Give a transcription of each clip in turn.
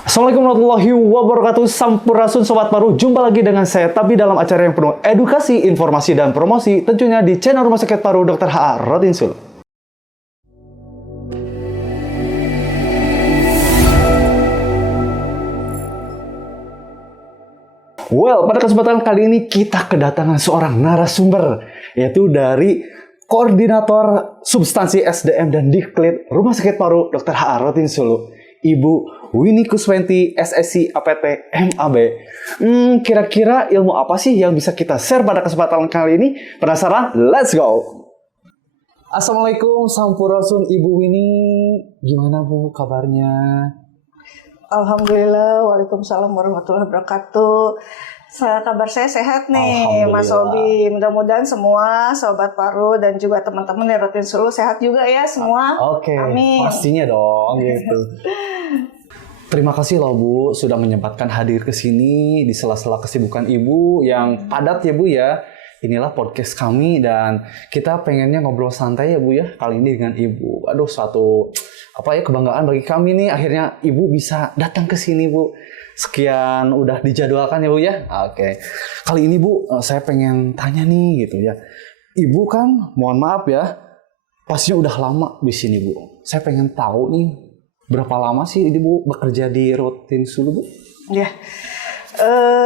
Assalamualaikum warahmatullahi wabarakatuh. Sampurasun Sobat Paru. Jumpa lagi dengan saya Tabi dalam acara yang penuh edukasi, informasi, dan promosi. Tentunya di channel Rumah Sakit Paru Dr. H.A. Rotinsul. Well, pada kesempatan kali ini kita kedatangan seorang narasumber, yaitu dari Koordinator Substansi SDM dan Diklit Rumah Sakit Paru Dr. H.A. Rotinsul, Ibu Winnie Kuswenti, SSC APT MAB. Kira-kira ilmu apa sih yang bisa kita share pada kesempatan kali ini? Penasaran? Let's go! Assalamualaikum, Sampurasun Ibu Winnie. Gimana Bu kabarnya? Alhamdulillah, waalaikumsalam warahmatullahi wabarakatuh. Kabar saya sehat nih, Mas Obi. Mudah-mudahan semua sobat paru dan juga teman-teman di Rotinsul sehat juga ya semua. Oke, amin. Pastinya dong gitu. Terima kasih loh Bu sudah menyempatkan hadir ke sini di sela-sela kesibukan Ibu yang padat ya Bu ya. Inilah podcast kami dan kita pengennya ngobrol santai ya Bu ya kali ini dengan Ibu. Aduh, suatu kebanggaan bagi kami nih akhirnya Ibu bisa datang ke sini Bu. Sekian udah dijadwalkan ya Bu ya. Oke. Kali ini Bu saya pengen tanya nih gitu ya. Ibu kan mohon maaf ya pastinya udah lama di sini Bu. Saya pengen tahu nih berapa lama sih Ibu bekerja di Rotinsul Bu? Ya.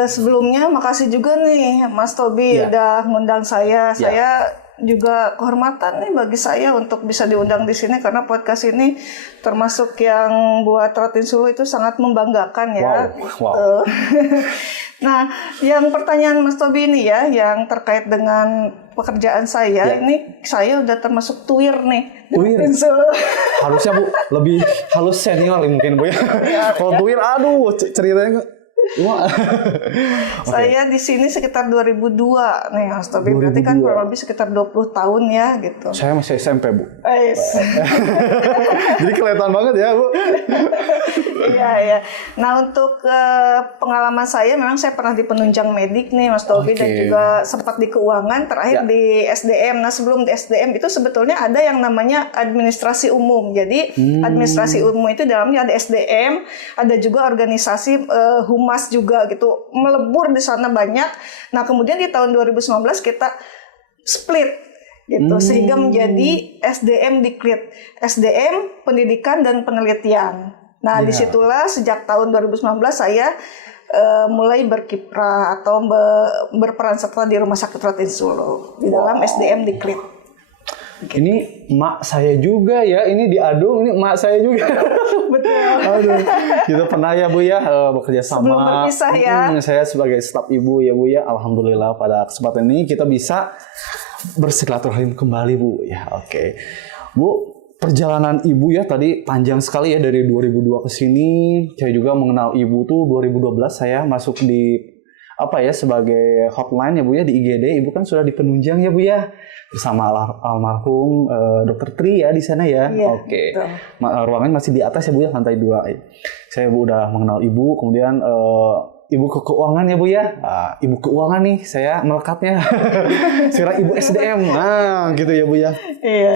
Sebelumnya makasih juga nih Mas Tobi udah ngundang saya. Saya juga kehormatan nih bagi saya untuk bisa diundang di sini karena podcast ini termasuk yang buat Rotinsul itu sangat membanggakan ya. Wow. Nah, yang pertanyaan Mas Tobi ini ya, yang terkait dengan pekerjaan saya, ini saya udah termasuk tuir nih. Tuir? Harusnya Bu, lebih halus senior mungkin Bu ya. Kalau tuir, aduh ceritanya Saya di sini sekitar 2002 nih Mas Tobi, berarti kan kurang lebih sekitar 20 tahun ya gitu. Saya masih SMP Bu. Jadi kelihatan banget ya Bu. Iya. Nah untuk pengalaman saya memang saya pernah di penunjang medik nih Mas Tobi dan juga sempat di keuangan, terakhir di SDM. Nah sebelum di SDM itu sebetulnya ada yang namanya administrasi umum. Jadi administrasi umum itu dalamnya ada SDM, ada juga organisasi humas juga gitu, melebur di sana banyak. Nah kemudian di tahun 2019 kita split gitu sehingga menjadi SDM Diklit, SDM Pendidikan dan Penelitian. Nah disitulah sejak tahun 2019 saya mulai berkiprah atau berperan serta di Rumah Sakit Rotinsul di dalam SDM Diklit. Ini mak saya juga ya, ini di Adung, ini mak saya juga. Betul. Aduh, kita pernah ya Bu ya bekerja sama. Sebelum berpisah ya. Saya sebagai staf Ibu ya Bu ya, alhamdulillah pada kesempatan ini kita bisa bersilaturahim kembali Bu ya. Oke. Bu, perjalanan Ibu ya tadi panjang sekali ya dari 2002 ke sini. Saya juga mengenal Ibu tuh 2012 saya masuk di sebagai hotline ya Bu ya di IGD. Ibu kan sudah di penunjang ya Bu ya bersama almarhum Dr. Tri ya di sana ya. Oke. Ruangan masih di atas ya Bu ya, lantai 2. Saya Bu udah mengenal Ibu, kemudian Ibu ke keuangan ya Bu ya. Ibu keuangan nih saya melekatnya. Sekarang Ibu SDM. Nah, gitu ya Bu ya. Iya.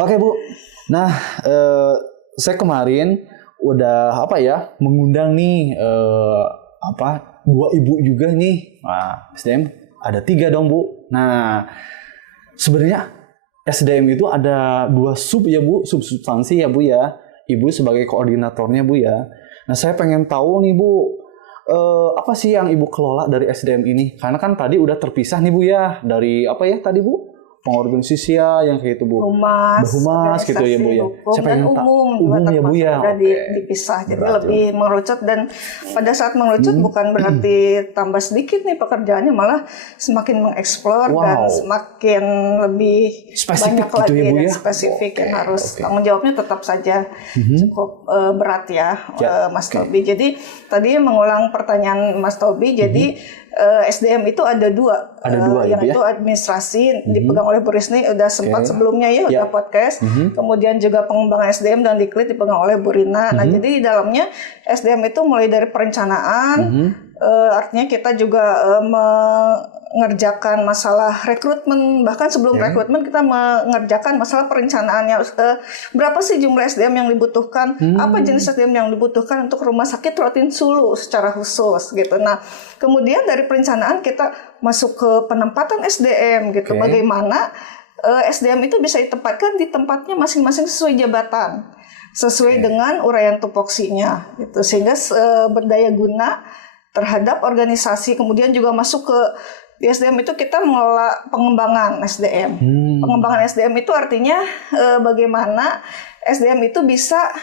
Oke Bu. Nah, saya kemarin udah mengundang nih dua ibu juga nih. Nah, SDM ada 3 dong Bu. Nah, sebenarnya SDM itu ada 2 sub ya Bu, substansi ya Bu ya. Ibu sebagai koordinatornya Bu ya. Nah saya pengen tahu nih Bu, apa sih yang Ibu kelola dari SDM ini? Karena kan tadi udah terpisah nih Bu ya, dari tadi Bu? Pengorganisasi yang kayak itu Bu. Humas gitu ya Bu ya. Saya pengen umum ya Bu ya. Udah dipisah jadi lebih mengerucut dan pada saat mengerucut bukan berarti tambah sedikit nih pekerjaannya, malah semakin mengeksplor dan semakin lebih spesifik banyak gitu lagi ya Bu ya. Spesifik yang harus tanggung jawabnya tetap saja cukup berat ya Mas Tobi. Jadi tadi mengulang pertanyaan Mas Tobi, jadi SDM itu ada 2. Yang itu administrasi dipegang oleh Bu Risni, udah sempat sebelumnya ya udah podcast. Kemudian juga pengembangan SDM dan Diklit dipegang oleh Bu Rina. Nah jadi di dalamnya SDM itu mulai dari perencanaan, Artinya kita juga mengerjakan masalah rekrutmen, bahkan sebelum rekrutmen kita mengerjakan masalah perencanaannya. Berapa sih jumlah SDM yang dibutuhkan? Apa jenis SDM yang dibutuhkan untuk rumah sakit Rotin Sulu secara khusus gitu. Nah, kemudian dari perencanaan kita masuk ke penempatan SDM gitu. Bagaimana SDM itu bisa ditempatkan di tempatnya masing-masing sesuai jabatan, sesuai dengan uraian tupoksinya gitu, sehingga berdaya guna terhadap organisasi. Kemudian juga masuk ke di SDM itu kita mengelola pengembangan SDM. Pengembangan SDM itu artinya bagaimana SDM itu bisa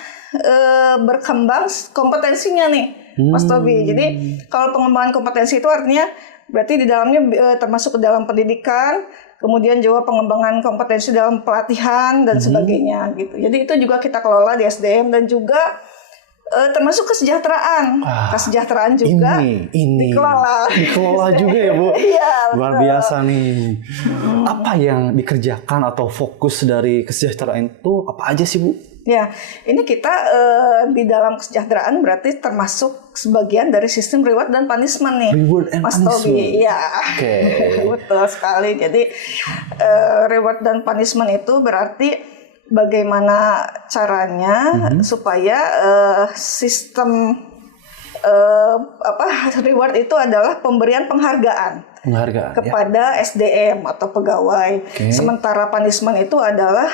berkembang kompetensinya nih, Mas Tobi. Jadi kalau pengembangan kompetensi itu artinya berarti di dalamnya termasuk ke dalam pendidikan, kemudian juga pengembangan kompetensi dalam pelatihan dan sebagainya gitu. Jadi itu juga kita kelola di SDM dan juga termasuk kesejahteraan. Kesejahteraan juga dikelola juga ya, Bu. Iya, luar biasa nih. Apa yang dikerjakan atau fokus dari kesejahteraan itu apa aja sih, Bu? Ya, ini kita di dalam kesejahteraan berarti termasuk sebagian dari sistem reward dan punishment nih, reward and Mas Tobi. Iya, betul sekali. Jadi reward dan punishment itu berarti bagaimana caranya supaya sistem reward itu adalah pemberian penghargaan kepada SDM atau pegawai. Sementara punishment itu adalah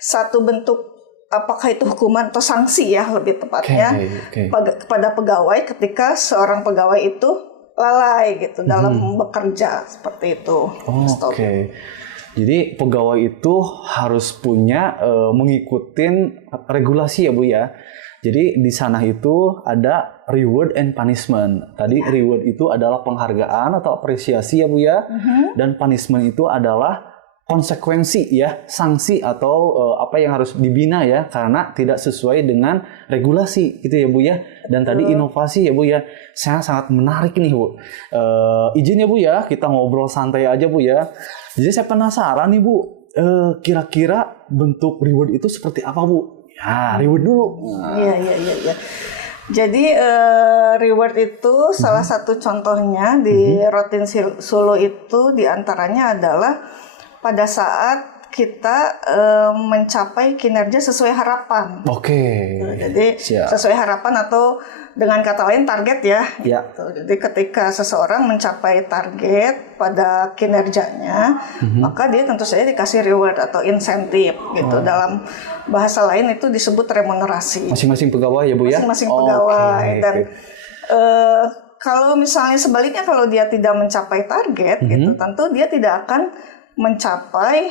satu bentuk, apakah itu hukuman atau sanksi ya lebih tepatnya kepada pegawai ketika seorang pegawai itu lalai gitu dalam bekerja seperti itu. Jadi pegawai itu harus punya mengikuti regulasi ya, Bu ya. Jadi di sana itu ada reward and punishment. Tadi reward itu adalah penghargaan atau apresiasi ya, Bu ya. Dan punishment itu adalah konsekuensi ya, sanksi atau apa yang harus dibina ya karena tidak sesuai dengan regulasi gitu ya, Bu ya. Dan tadi inovasi ya, Bu ya. Saya sangat menarik nih, Bu. Izin ya, Bu ya, kita ngobrol santai aja, Bu ya. Jadi saya penasaran nih, Bu, kira-kira bentuk reward itu seperti apa, Bu? Ya, reward dulu. Iya. Jadi reward itu salah satu contohnya di Rotin Sulu itu diantaranya adalah pada saat kita mencapai kinerja sesuai harapan. Jadi sesuai harapan atau dengan kata lain target ya. Jadi ketika seseorang mencapai target pada kinerjanya, maka dia tentu saja dikasih reward atau insentif gitu. Dalam bahasa lain itu disebut remunerasi. Masing-masing pegawai ya, Bu ya? Masing-masing pegawai. Dan kalau misalnya sebaliknya, kalau dia tidak mencapai target gitu, tentu dia tidak akan mencapai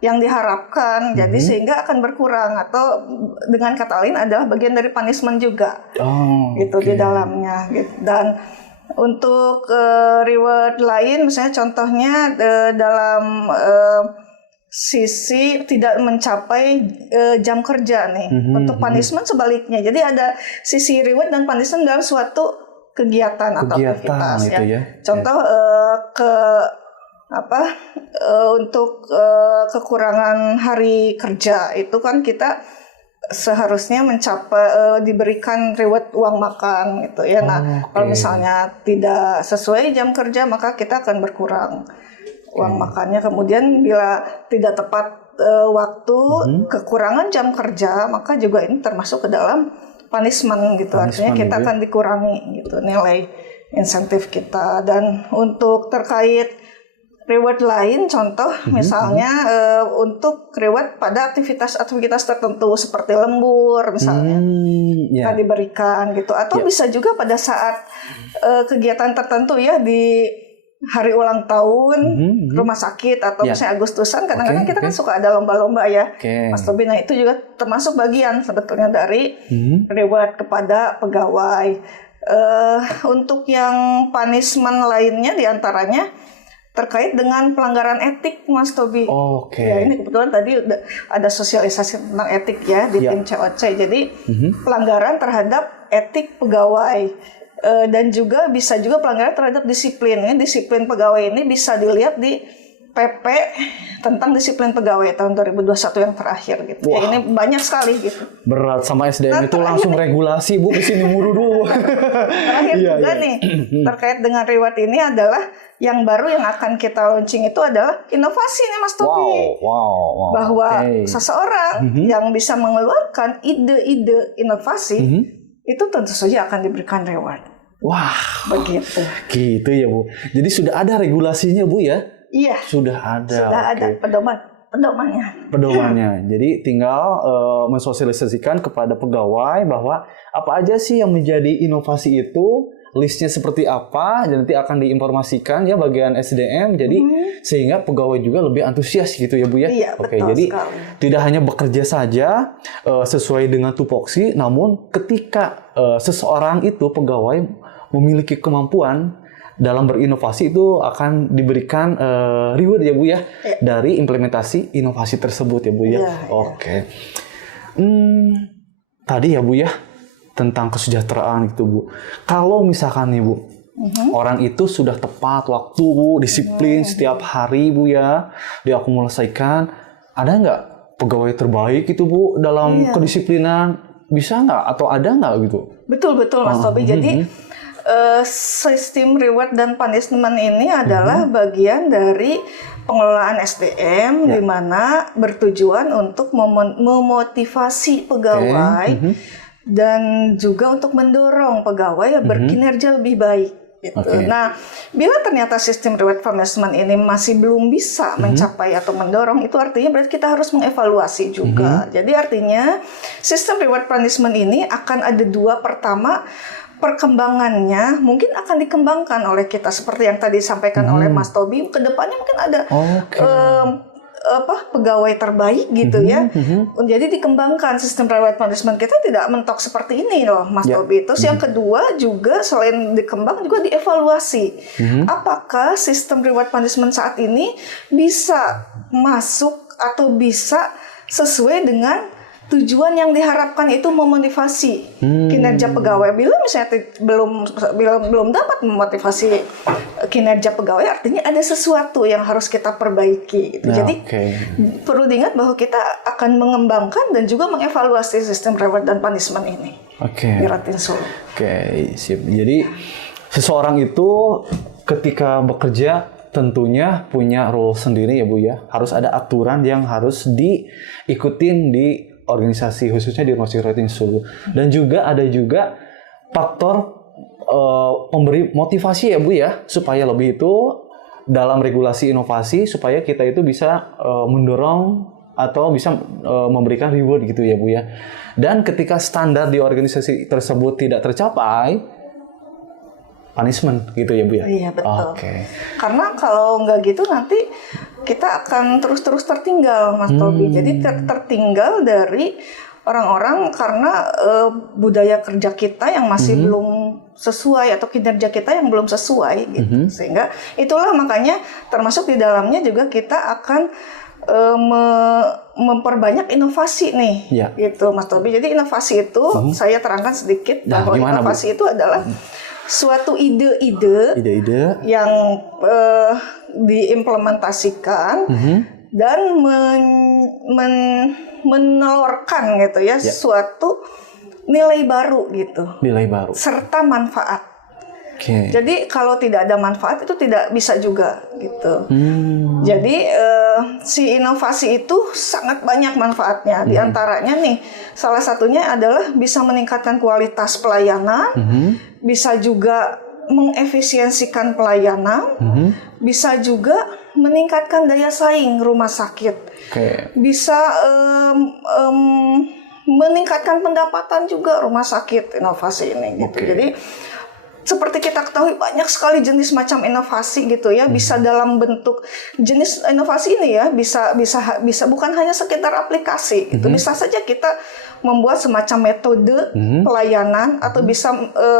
yang diharapkan, jadi sehingga akan berkurang atau dengan kata lain adalah bagian dari punishment juga, di dalamnya. Gitu. Dan untuk reward lain, misalnya contohnya dalam sisi tidak mencapai jam kerja nih. Untuk punishment sebaliknya, jadi ada sisi reward dan punishment dalam suatu kegiatan atau aktivitas ya. Contoh untuk kekurangan hari kerja itu kan kita seharusnya diberikan reward uang makan gitu ya. Kalau misalnya tidak sesuai jam kerja maka kita akan berkurang uang makannya. Kemudian bila tidak tepat waktu, kekurangan jam kerja, maka juga ini termasuk ke dalam punishment gitu. Artinya kita akan dikurangi gitu nilai insentif kita. Dan untuk terkait reward lain, contoh misalnya untuk reward pada aktivitas tertentu seperti lembur misalnya kita diberikan gitu, atau bisa juga pada saat kegiatan tertentu ya di hari ulang tahun rumah sakit atau misalnya Agustusan, kadang-kadang kita kan suka ada lomba-lomba ya, Mas Tobi. Nah itu juga termasuk bagian sebetulnya dari reward kepada pegawai. Untuk yang punishment lainnya diantaranya terkait dengan pelanggaran etik, Mas Tobi. Ya, ini kebetulan tadi ada sosialisasi tentang etik ya di tim COC. Jadi pelanggaran terhadap etik pegawai dan juga bisa juga pelanggaran terhadap disiplin. Disiplin pegawai ini bisa dilihat di PP tentang disiplin pegawai tahun 2021 yang terakhir gitu. Ya, ini banyak sekali gitu. Berat sama SDM itu langsung regulasi Bu ke sini muru dulu. Terakhir juga nih terkait dengan reward ini adalah yang baru yang akan kita launching itu adalah inovasi nih Mas Tobi. Wow. Bahwa seseorang yang bisa mengeluarkan ide-ide inovasi itu tentu saja akan diberikan reward. Wah, begitu. Gitu ya Bu. Jadi sudah ada regulasinya Bu ya? Iya. Sudah ada. Sudah ada pedomannya. Jadi tinggal mensosialisasikan kepada pegawai bahwa apa aja sih yang menjadi inovasi itu, listnya seperti apa, dan nanti akan diinformasikan ya bagian SDM. Jadi sehingga pegawai juga lebih antusias gitu ya Bu ya. Iya, Oke, betul jadi sekali. tidak hanya bekerja saja sesuai dengan tupoksi, namun ketika seseorang itu pegawai memiliki kemampuan dalam berinovasi itu akan diberikan reward ya Bu ya, dari implementasi inovasi tersebut ya Bu ya. Oke. Tadi ya Bu ya tentang kesejahteraan gitu Bu. Kalau misalkan nih Bu, orang itu sudah tepat waktu Bu, disiplin setiap hari Bu ya, diakumulasikan, ada nggak pegawai terbaik itu Bu dalam kedisiplinan? Bisa nggak atau ada nggak gitu? Betul Mas Tobi. Jadi sistem reward dan punishment ini adalah bagian dari pengelolaan SDM di mana bertujuan untuk memotivasi pegawai dan juga untuk mendorong pegawai berkinerja lebih baik. Gitu. Nah, bila ternyata sistem reward punishment ini masih belum bisa mencapai atau mendorong, itu artinya berarti kita harus mengevaluasi juga. Jadi artinya sistem reward punishment ini akan ada dua. Pertama, perkembangannya mungkin akan dikembangkan oleh kita seperti yang tadi disampaikan oleh Mas Tobi. Kedepannya mungkin ada pegawai terbaik gitu ya. Jadi dikembangkan sistem reward punishment kita tidak mentok seperti ini loh Mas Tobi. Terus yang kedua juga selain dikembang juga dievaluasi. Apakah sistem reward punishment saat ini bisa masuk atau bisa sesuai dengan tujuan yang diharapkan itu memotivasi kinerja pegawai. Bila misalnya belum dapat memotivasi kinerja pegawai, artinya ada sesuatu yang harus kita perbaiki. Gitu. Jadi perlu diingat bahwa kita akan mengembangkan dan juga mengevaluasi sistem reward dan punishment ini. Di Ratinsul. Sip. Jadi seseorang itu ketika bekerja tentunya punya role sendiri ya Bu ya. Harus ada aturan yang harus diikutin di organisasi, khususnya di organisasi Ratinsul. Dan juga ada faktor pemberi motivasi ya Bu ya, supaya lebih itu dalam regulasi inovasi supaya kita itu bisa mendorong atau bisa memberikan reward gitu ya Bu ya. Dan ketika standar di organisasi tersebut tidak tercapai, punishment gitu ya Bu ya. Iya betul. Karena kalau nggak gitu nanti kita akan terus tertinggal Mas Tobi. Jadi tertinggal dari orang-orang karena budaya kerja kita yang masih belum sesuai atau kinerja kita yang belum sesuai gitu. Sehingga itulah makanya termasuk di dalamnya juga kita akan memperbanyak inovasi nih gitu Mas Tobi. Jadi inovasi itu saya terangkan sedikit bahwa inovasi itu adalah suatu ide-ide yang diimplementasikan dan menelurkan gitu ya suatu nilai baru gitu. Serta manfaat. Jadi kalau tidak ada manfaat itu tidak bisa juga gitu. Jadi si inovasi itu sangat banyak manfaatnya. Di antaranya nih salah satunya adalah bisa meningkatkan kualitas pelayanan, bisa juga mengefisiensikan pelayanan, bisa juga meningkatkan daya saing rumah sakit, bisa meningkatkan pendapatan juga rumah sakit inovasi ini gitu. Jadi seperti kita ketahui banyak sekali jenis macam inovasi gitu ya, bisa dalam bentuk jenis inovasi ini ya bisa bukan hanya sekedar aplikasi gitu, bisa saja kita membuat semacam metode pelayanan atau bisa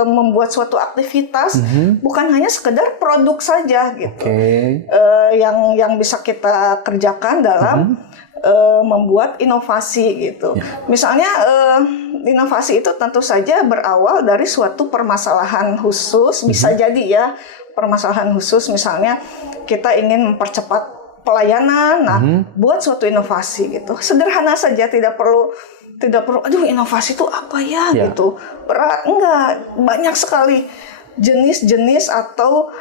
membuat suatu aktivitas bukan hanya sekedar produk saja gitu, yang bisa kita kerjakan dalam membuat inovasi gitu. Misalnya inovasi itu tentu saja berawal dari suatu permasalahan khusus, bisa jadi ya permasalahan khusus, misalnya kita ingin mempercepat pelayanan. Nah, buat suatu inovasi gitu. Sederhana saja, tidak perlu aduh inovasi itu apa ya gitu. Berat, enggak. Banyak sekali jenis-jenis atau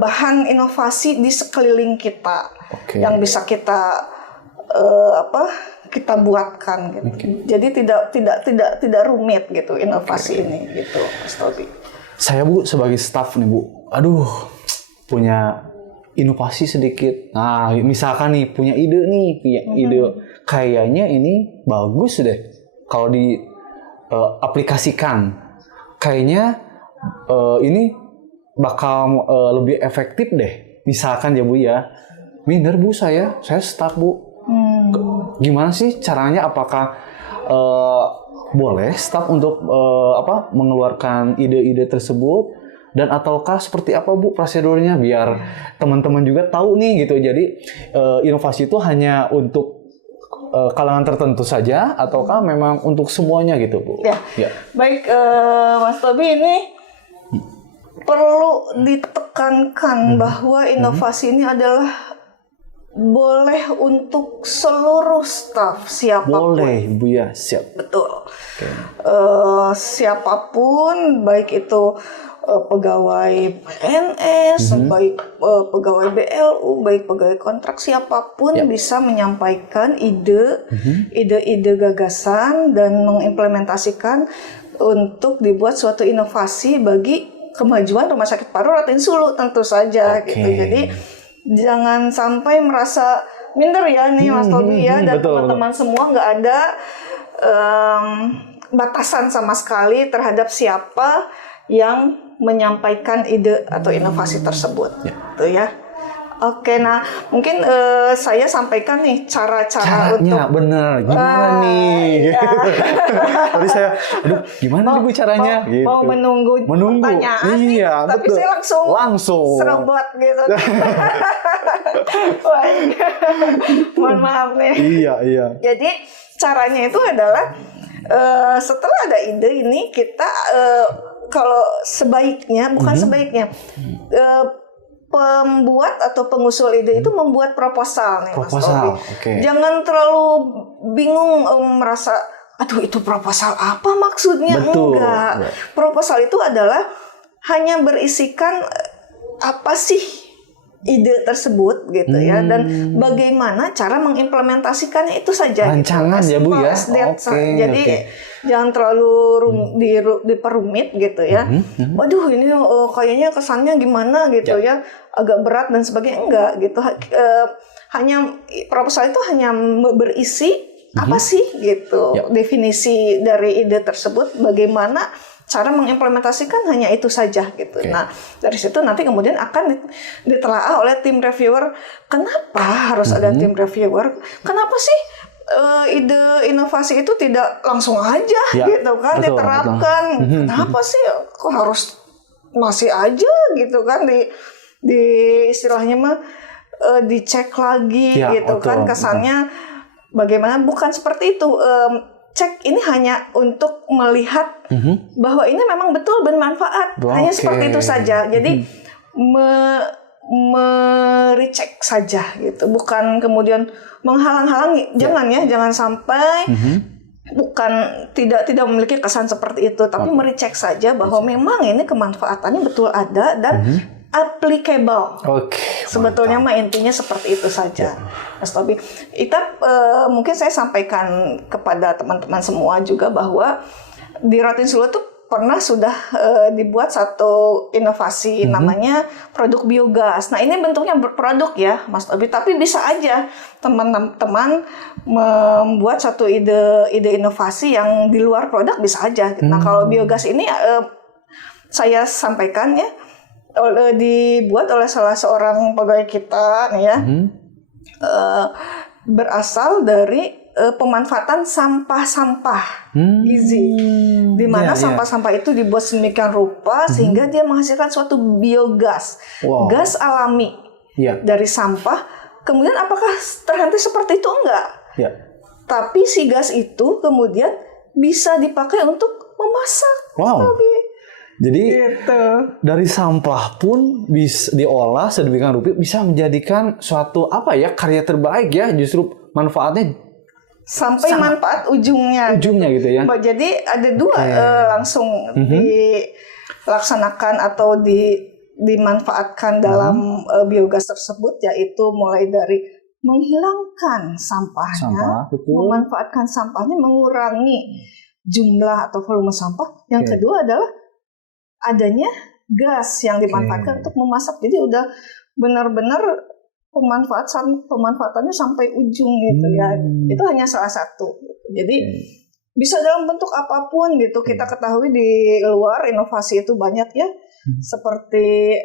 bahan inovasi di sekeliling kita yang bisa kita kita buatkan gitu. Jadi tidak rumit gitu inovasi ini gitu, Mas Tobi. Saya Bu sebagai staff nih Bu, aduh punya inovasi sedikit. Nah, misalkan nih punya ide kayaknya ini bagus deh kalau aplikasikan. Kayaknya ini bakal lebih efektif deh. Misalkan ya Bu ya. Minder Bu saya staff Bu. Gimana sih caranya? Apakah boleh staff untuk mengeluarkan ide-ide tersebut? Dan ataukah seperti apa Bu prosedurnya biar teman-teman juga tahu nih gitu. Jadi inovasi itu hanya untuk kalangan tertentu saja ataukah memang untuk semuanya gitu Bu? Ya. Baik Mas Tobi, ini perlu ditekankan bahwa inovasi ini adalah boleh untuk seluruh staf siapapun. Boleh Bu ya, siap. Betul. Siapapun, baik itu pegawai PNS, baik pegawai BLU, baik pegawai kontrak, siapapun bisa menyampaikan ide-ide gagasan dan mengimplementasikan untuk dibuat suatu inovasi bagi kemajuan Rumah Sakit Paru Raden Sulu tentu saja gitu. Jadi jangan sampai merasa minder ya nih Mas Tobi ya, dan teman-teman semua nggak ada batasan sama sekali terhadap siapa yang menyampaikan ide atau inovasi tersebut, gitu ya. Oke, nah mungkin saya sampaikan nih cara-cara untuk bener gimana nih? Tadi saya, gimana nih Bu caranya? Mau menunggu pertanyaan, iya, tapi betul. saya langsung serobot gitu. Mohon maaf nih. Iya. Jadi caranya itu adalah setelah ada ide ini kita kalau sebaiknya, bukan sebaiknya, pembuat atau pengusul ide itu membuat proposal nih Mas Tobi. Jangan terlalu bingung merasa, aduh itu proposal apa maksudnya? Enggak. Proposal itu adalah hanya berisikan apa sih ide tersebut gitu ya, dan bagaimana cara mengimplementasikannya itu saja. Rancangan gitu. Ya Bu ya. Jadi jangan terlalu diperumit gitu ya. Waduh ini kayaknya kesannya gimana gitu ya, agak berat dan sebagainya. Enggak gitu. Hanya proposal itu hanya berisi apa sih gitu, definisi dari ide tersebut, bagaimana cara mengimplementasikan, hanya itu saja gitu. Nah, dari situ nanti kemudian akan ditelaah oleh tim reviewer. Kenapa harus ada tim reviewer? Kenapa sih ide inovasi itu tidak langsung aja gitu kan diterapkan? Kenapa sih kok harus masih aja gitu kan di istilahnya mah dicek lagi gitu kan, kesannya bagaimana? Bukan seperti itu. Cek ini hanya untuk melihat bahwa ini memang betul bermanfaat. Hanya seperti itu saja. Jadi merecek saja gitu. Bukan kemudian menghalang-halangi. Jangan sampai tidak memiliki kesan seperti itu, tapi merecek saja bahwa memang ini kemanfaatannya betul ada dan applicable. Sebetulnya mah intinya seperti itu saja, Mas Tobi. Mungkin saya sampaikan kepada teman-teman semua juga bahwa di Raden Sulu itu pernah sudah dibuat satu inovasi namanya produk biogas. Nah ini bentuknya berproduk ya, Mas Tobi. Tapi bisa aja teman-teman membuat satu ide inovasi yang di luar produk, bisa aja. Nah kalau biogas ini saya sampaikan ya, dibuat oleh salah seorang pegawai kita nih ya, berasal dari pemanfaatan sampah-sampah gizi, di mana sampah-sampah itu dibuat sedemikian rupa sehingga dia menghasilkan suatu biogas, gas alami dari sampah. Kemudian apakah terhenti seperti itu? Enggak. Tapi si gas itu kemudian bisa dipakai untuk memasak. Jadi Gitu. dari sampah pun bisa diolah sedemikian rupa bisa menjadikan suatu apa ya karya terbaik ya, justru manfaatnya Sampai manfaat ujungnya. ujungnya gitu ya. Jadi ada dua langsung dilaksanakan atau dimanfaatkan dalam biogas tersebut, yaitu mulai dari menghilangkan sampahnya, betul. memanfaatkan sampahnya, mengurangi jumlah atau volume sampah. Yang kedua adalah adanya gas yang dimanfaatkan untuk memasak. Jadi udah benar-benar pemanfaatannya sampai ujung gitu ya. Itu hanya salah satu. Jadi bisa dalam bentuk apapun gitu. Kita ketahui di luar inovasi itu banyak ya. Seperti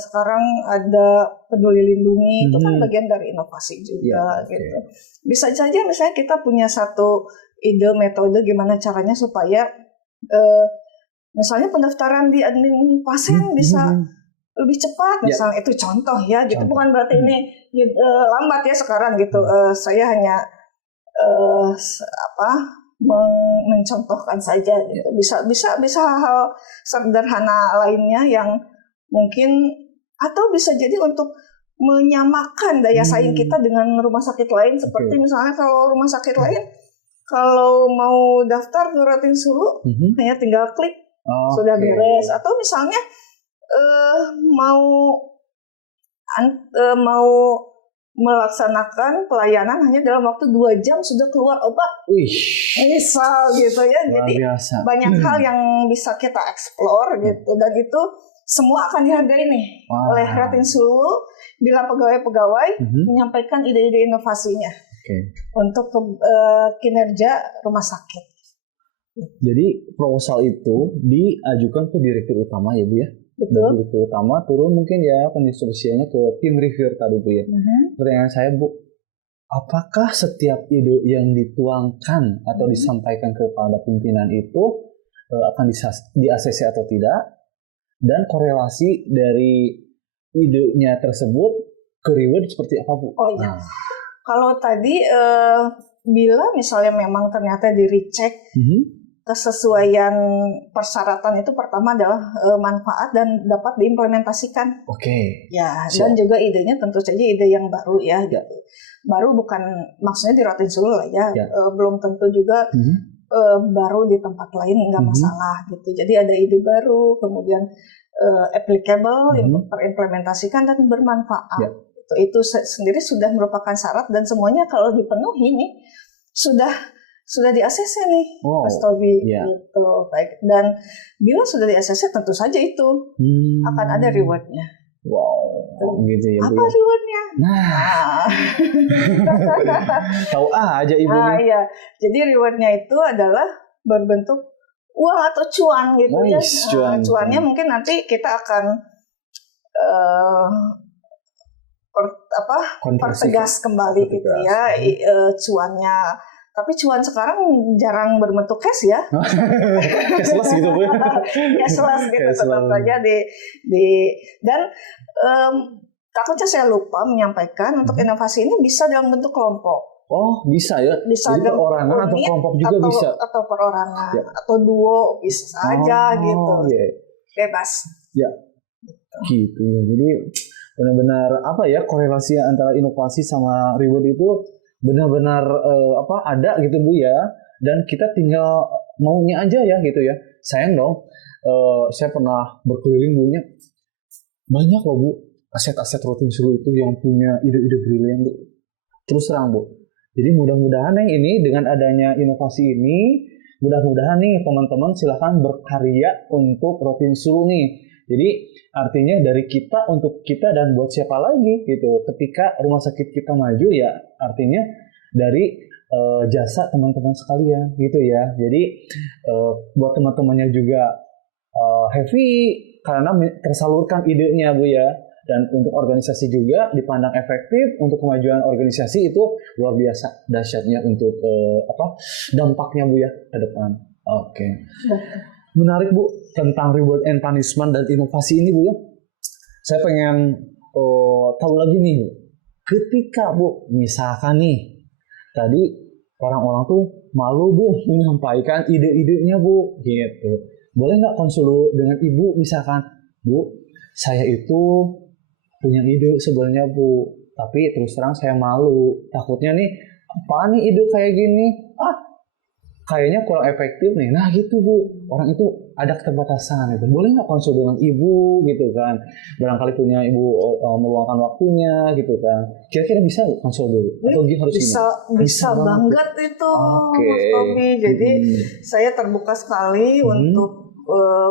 sekarang ada Peduli Lindungi, itu kan bagian dari inovasi juga gitu. Bisa saja misalnya kita punya satu ide metode gimana caranya supaya misalnya pendaftaran di admin pasien bisa lebih cepat, misalnya itu contoh ya, gitu. Bukan berarti ini lambat ya sekarang gitu. Saya hanya mencontohkan saja gitu. Bisa hal sederhana lainnya yang mungkin, atau bisa jadi untuk menyamakan daya saing kita dengan rumah sakit lain. Seperti misalnya kalau rumah sakit lain kalau mau daftar ke Ratinsulu hanya tinggal klik sudah beres, atau misalnya mau melaksanakan pelayanan hanya dalam waktu 2 jam sudah keluar obat. Misal gitu ya. Jadi banyak hal yang bisa kita explore gitu, dan itu semua akan dihargai nih oleh Ratinsulu bila pegawai-pegawai menyampaikan ide-ide inovasinya untuk kinerja rumah sakit. Jadi proposal itu diajukan ke direktur utama ya Bu ya? Betul. Direktur utama turun mungkin ya pendistribusiannya ke tim reviewer tadi Bu ya. Pertanyaan saya Bu, apakah setiap ide yang dituangkan atau disampaikan kepada pimpinan itu akan di-ACC atau tidak? Dan korelasi dari idenya tersebut ke reward seperti apa Bu? Oh iya. Kalau tadi bila misalnya memang ternyata di-recheck kesesuaian persyaratan itu, pertama adalah manfaat dan dapat diimplementasikan. Ya, dan juga idenya tentu saja ide yang baru ya. Gitu. Baru bukan maksudnya di Ratinsulu lah ya. Belum tentu juga baru di tempat lain, nggak masalah gitu. Jadi ada ide baru, kemudian applicable, terimplementasikan dan bermanfaat. Itu sendiri sudah merupakan syarat, dan semuanya kalau dipenuhi nih sudah di-ACC nih, Mas Tobi, gitu. Baik. Dan bila sudah di-ACC, tentu saja itu akan ada rewardnya. Gitu ya. Apa rewardnya? Tahu aja Ibu. Iya. Jadi rewardnya itu adalah berbentuk uang atau cuan gitu ya. Cuannya mungkin nanti kita akan pertegas kembali gitu ya, cuannya. Tapi cuan sekarang jarang berbentuk cash ya. Cashless gitu Bu. Cashless gitu tetap saja dan takutnya saya lupa menyampaikan, untuk inovasi ini bisa dalam bentuk kelompok. Bisa ya. Bisa jadi perorangan atau kelompok juga bisa. Atau perorangan atau duo bisa saja gitu. Bebas. Ya. Gitu ya. Jadi benar-benar apa ya, korelasi antara inovasi sama reward itu benar-benar ada gitu Bu ya, dan kita tinggal maunya aja ya gitu ya. Sayang dong, saya pernah berkeliling Bu nya, banyak loh Bu aset-aset Ratinsulu itu yang punya ide-ide brilian Bu. Terus terang Bu, jadi mudah-mudahan ini dengan adanya inovasi ini, mudah-mudahan nih teman-teman silahkan berkarya untuk Ratinsulu nih. Jadi artinya dari kita untuk kita dan buat siapa lagi gitu. Ketika rumah sakit kita maju ya artinya dari jasa teman-teman sekalian gitu ya. Jadi buat teman-temannya juga happy karena tersalurkan idenya Bu ya. Dan untuk organisasi juga dipandang efektif, untuk kemajuan organisasi itu luar biasa dahsyatnya untuk dampaknya Bu ya ke depan. Menarik Bu tentang reward and punishment dan inovasi ini Bu ya. Saya pengen tahu lagi nih Bu. Ketika Bu misalkan nih tadi orang-orang tuh malu Bu menyampaikan ide-idenya Bu gitu. boleh nggak konsul dulu dengan ibu, misalkan, Bu, saya itu punya ide sebenarnya Bu, tapi terus terang saya malu, takutnya nih, apaan nih ide kayak gini, kayaknya kurang efektif nih. Nah gitu Bu, orang itu ada keterbatasan itu. Boleh nggak konsul dengan ibu gitu kan? Barangkali punya ibu meluangkan waktunya gitu kan. Kira-kira bisa nggak konsul dulu? Atau harus bisa banget itu, Mas Tobi. Jadi saya terbuka sekali untuk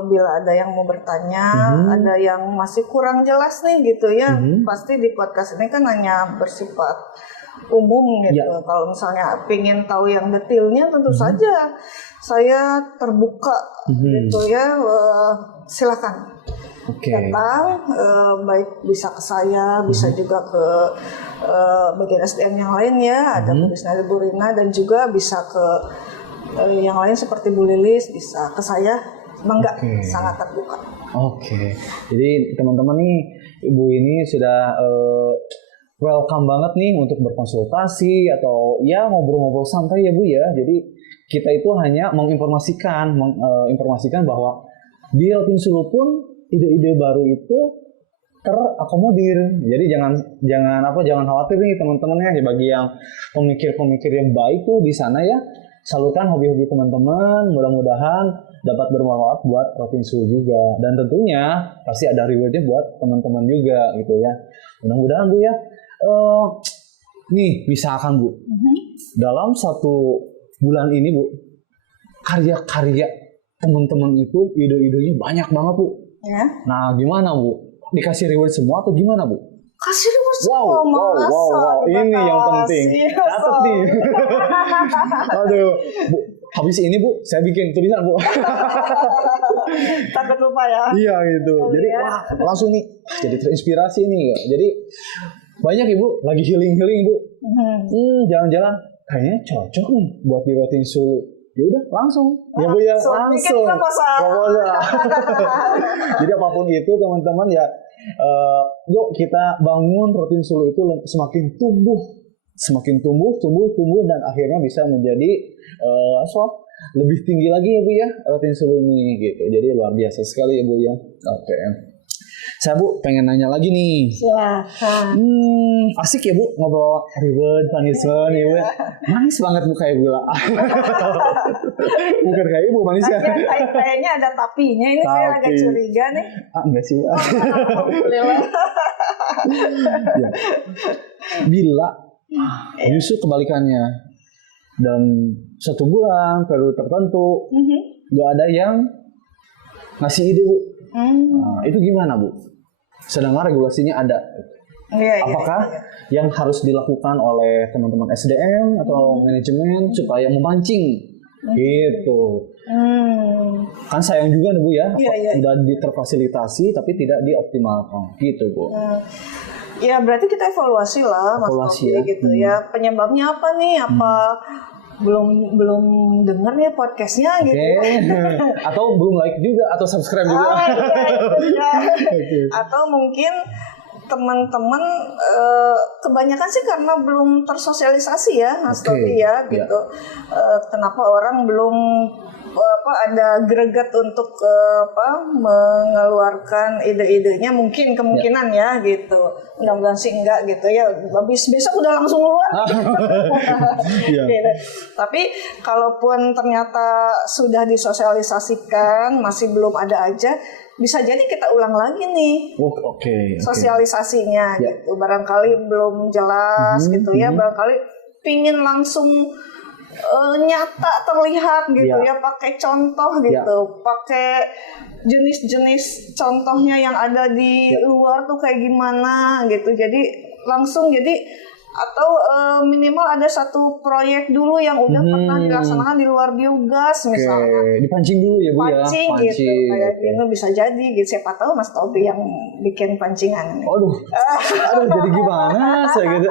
bila ada yang mau bertanya, ada yang masih kurang jelas nih gitu ya. Pasti di podcast ini kan hanya bersifat umum gitu. Kalau misalnya ingin tahu yang detailnya tentu saja saya terbuka gitu ya. Silakan datang, baik bisa ke saya, bisa juga ke bagian SDM yang lain ya, ada Bu Risna, Bu Rina, dan juga bisa ke yang lain seperti Bu Lilis, bisa ke saya, mangga, sangat terbuka. Jadi teman-teman nih, ibu ini sudah welcome banget nih untuk berkonsultasi atau ya ngobrol-ngobrol santai ya Bu ya. Jadi kita itu hanya menginformasikan bahwa di Rotin Sulu pun ide-ide baru itu terakomodir. Jadi jangan khawatir nih teman-teman ya, bagi yang pemikir-pemikir yang baik tuh di sana ya. Salurkan hobi-hobi teman-teman, mudah-mudahan dapat bermanfaat buat Rotin Sulu juga, dan tentunya pasti ada rewardnya buat teman-teman juga gitu ya. Mudah-mudahan Bu ya. Nih misalkan Bu, dalam 1 bulan ini Bu, karya-karya teman-teman itu ide-idenya banyak banget Bu. Ya. Nah gimana Bu? Dikasih reward semua atau gimana Bu? Kasih reward semua, wow. Ini yang penting. Catat nih. Aduh, Bu, habis ini Bu, saya bikin tulisan Bu. Takut lupa ya. Iya gitu. Jadi langsung nih, jadi terinspirasi nih. Jadi banyak Ibu lagi healing Bu. Jalan-jalan kayaknya cocok nih buat di Rotin Sulu. Ya udah langsung. Ya Bu ya, langsung. Proposal. Jadi apapun itu teman-teman ya, yuk kita bangun Rotin Sulu itu semakin tumbuh dan akhirnya bisa menjadi lebih tinggi lagi ya Bu ya, Rotin Sulu ini gitu. Jadi luar biasa sekali ya Bu ya. Saya Bu pengen nanya lagi nih. Silakan. Asik ya Bu ngobrol reward, punishment ya Bu. Manis banget Bu kayak gula. Bukan kayak Ibu manisnya. Kayaknya ada tapinya ini, saya agak curiga nih. Enggak sih Bu. Alhamdulillah. Ya. Bila justru kebalikannya, dan 1 bulan periode tertentu nggak ada yang ngasih ide Bu. Nah, itu gimana Bu? Sedangkan regulasinya ada. Apakah yang harus dilakukan oleh teman-teman SDM atau manajemen supaya memancing gitu? Kan sayang juga nih Bu ya, udah terfasilitasi tapi tidak dioptimalkan gitu Bu. Ya berarti kita evaluasi lah Mas Tobi gitu ya. Penyebabnya apa nih? Apa belum dengar ya podcastnya gitu. Atau belum like juga atau subscribe juga. Atau mungkin teman-teman kebanyakan sih karena belum tersosialisasi ya Mas Tobi ya gitu. Kenapa orang belum ada greget untuk mengeluarkan ide-idenya, mungkin kemungkinan ya gitu. Mudah-mudahan sih enggak gitu ya. Habis besok udah langsung keluar. Gitu. Tapi kalaupun ternyata sudah disosialisasikan masih belum ada aja, bisa jadi kita ulang lagi nih sosialisasinya gitu. Barangkali belum jelas gitu ya. Barangkali pingin langsung nyata terlihat gitu ya, pakai contoh gitu, pakai jenis-jenis contohnya yang ada di luar tuh kayak gimana gitu. Jadi langsung atau minimal ada 1 proyek dulu yang udah pernah dilaksanakan di luar biogas misalnya. Dipancing dulu ya Bu ya. Pancing gitu kayak gitu bisa jadi gitu. Siapa tahu Mas Tobi yang bikin pancingan. Aduh jadi gimana saya gitu.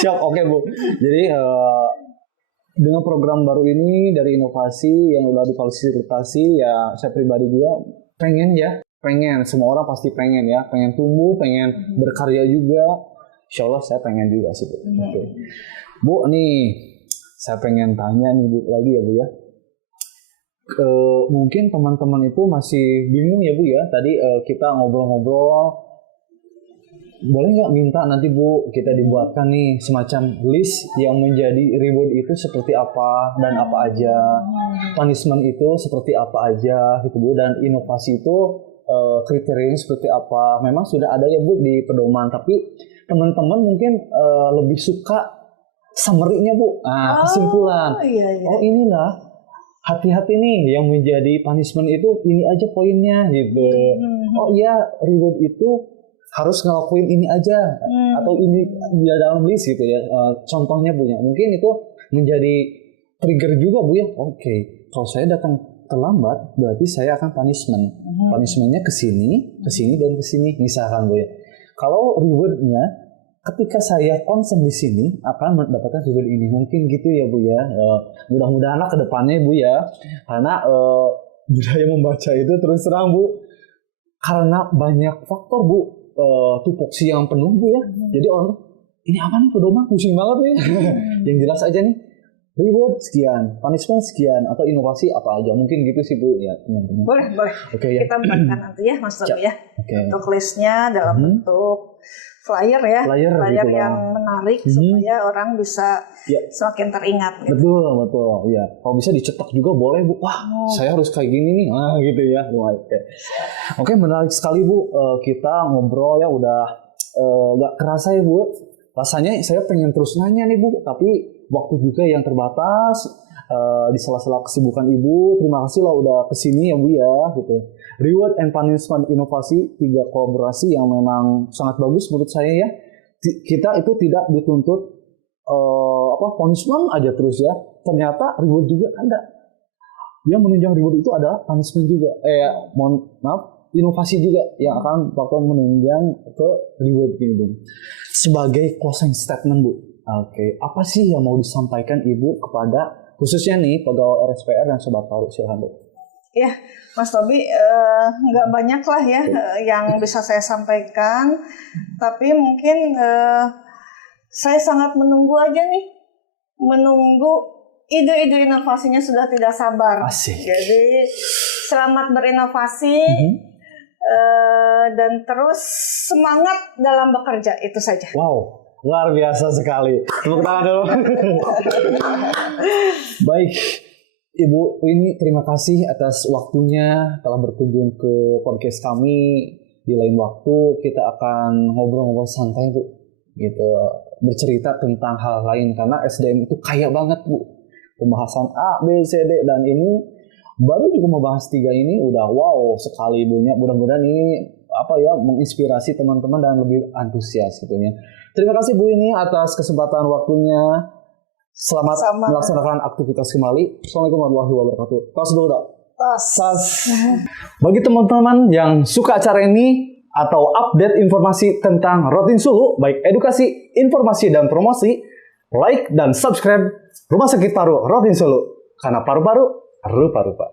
Siap, oke Bu. Jadi dengan program baru ini dari inovasi yang udah difasilitasi ya, saya pribadi juga pengen, semua orang pasti pengen ya, pengen tumbuh, pengen berkarya juga. Insya Allah saya pengen juga sih Bu. Bu nih, saya pengen tanya nih Bu lagi ya Bu ya. mungkin teman-teman itu masih bingung ya Bu ya. Tadi kita ngobrol-ngobrol. Boleh nggak minta nanti Bu kita dibuatkan nih semacam list yang menjadi reward itu seperti apa dan apa aja, punishment itu seperti apa aja gitu Bu, dan inovasi itu kriterianya seperti apa. Memang sudah ada ya Bu di pedoman, tapi teman-teman mungkin lebih suka summary-nya Bu. Nah, kesimpulan. Iya. Oh inilah hati-hati nih yang menjadi punishment itu ini aja poinnya gitu. Oh iya reward itu harus ngelakuin ini aja atau ini di dalam list gitu ya. Contohnya Bu ya, mungkin itu menjadi trigger juga Bu ya. Oke, kalau saya datang terlambat berarti saya akan punishment. Punishmentnya ke sini dan ke sini misalkan Bu ya. Kalau rewardnya ketika saya konsen di sini akan mendapatkan reward ini, mungkin gitu ya Bu ya. Mudah-mudahan ke depannya Bu ya, karena budaya membaca itu terus terang Bu, karena banyak faktor Bu, tupoksi yang penuh Bu ya. Jadi orang ini apa nih pedoman, pusing banget ya. Yang jelas aja nih reward sekian, punishment sekian, atau inovasi apa aja, mungkin gitu sih Bu ya teman-teman. Boleh. Oke, ya. Kita buatkan nanti ya Mas Tobi ya. Oke. Untuk listnya dalam bentuk flyer ya, Flyer gitu yang lah. menarik supaya orang bisa semakin teringat gitu. Betul ya. Kalau bisa dicetak juga boleh Bu. Wah, saya harus kayak gini nih. Gitu ya. Oke, menarik sekali Bu. Kita ngobrol ya udah gak kerasa ya Bu. Rasanya saya pengen terus nanya nih Bu, tapi waktu juga yang terbatas. Di sela-sela kesibukan Ibu, terima kasih lah udah kesini ya Bu ya gitu. Reward and punishment inovasi, 3 kolaborasi yang memang sangat bagus menurut saya ya. Kita itu tidak dituntut punishment aja terus ya. Ternyata reward juga ada. Yang menunjang reward itu adalah punishment juga. Inovasi juga yang akan bakal menunjang ke reward ini. Sebagai closing statement Bu. Oke, apa sih yang mau disampaikan Ibu kepada khususnya nih pegawai RSPR dan Sobat Paru, silahkan Bu. Ya, Mas Tobi, nggak banyak lah ya yang bisa saya sampaikan, tapi mungkin saya sangat menunggu aja nih, menunggu ide-ide inovasinya sudah tidak sabar. Asik. Jadi selamat berinovasi dan terus semangat dalam bekerja, itu saja. Wow. Luar biasa sekali. Tepuk tangan dulu. Baik, Ibu ini terima kasih atas waktunya telah berkunjung ke podcast kami. Di lain waktu kita akan ngobrol-ngobrol santai Bu, gitu, bercerita tentang hal lain karena SDM itu kaya banget Bu. Pembahasan A, B, C, D dan ini baru juga membahas 3 ini udah wow sekali Ibunya. Mudah-mudahan ini menginspirasi teman-teman dan lebih antusias gitu ya. Terima kasih Bu ini atas kesempatan waktunya. Selamat melaksanakan aktivitas kembali. Assalamualaikum warahmatullahi wabarakatuh. Tas dulu dok. Tas. Bagi teman-teman yang suka acara ini atau update informasi tentang Rotin Sulu, baik edukasi, informasi dan promosi, like dan subscribe Rumah Sakit Paru Rotin Sulu. Karena paru-paru, rupa-rupa.